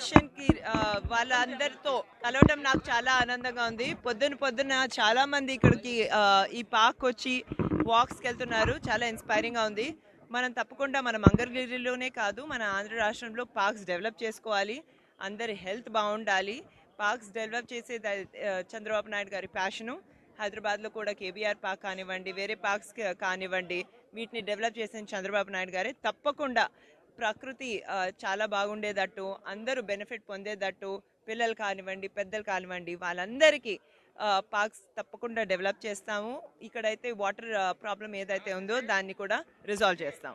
Association కి వాళ్ళందరితో కలవటం నాకు చాలా ఆనందంగా ఉంది. పొద్దున చాలా మంది ఇక్కడికి ఈ పార్క్ వచ్చి వాక్స్కి వెళ్తున్నారు. చాలా ఇన్స్పైరింగ్ గా ఉంది. మనం తప్పకుండా మన మంగళగిరిలోనే కాదు, మన ఆంధ్ర రాష్ట్రంలో పార్క్స్ డెవలప్ చేసుకోవాలి. అందరి హెల్త్ బాగుండాలి. పార్క్స్ డెవలప్ చేసే చంద్రబాబు నాయుడు గారి ప్యాషను. హైదరాబాద్లో కూడా కేబీఆర్ పార్క్ కానివ్వండి, వేరే పార్క్స్ కానివ్వండి, వీటిని డెవలప్ చేసిన చంద్రబాబు నాయుడు గారే. తప్పకుండా ప్రకృతి చాలా బాగుండేటట్టు, అందరూ బెనిఫిట్ పొందేటట్టు, పిల్లలు కానివ్వండి, పెద్దలు కానివ్వండి, వాళ్ళందరికీ పార్క్స్ తప్పకుండా డెవలప్ చేస్తాము. ఇక్కడైతే వాటర్ ప్రాబ్లం ఏదైతే ఉందో దాన్ని కూడా రిజాల్వ్ చేస్తాం.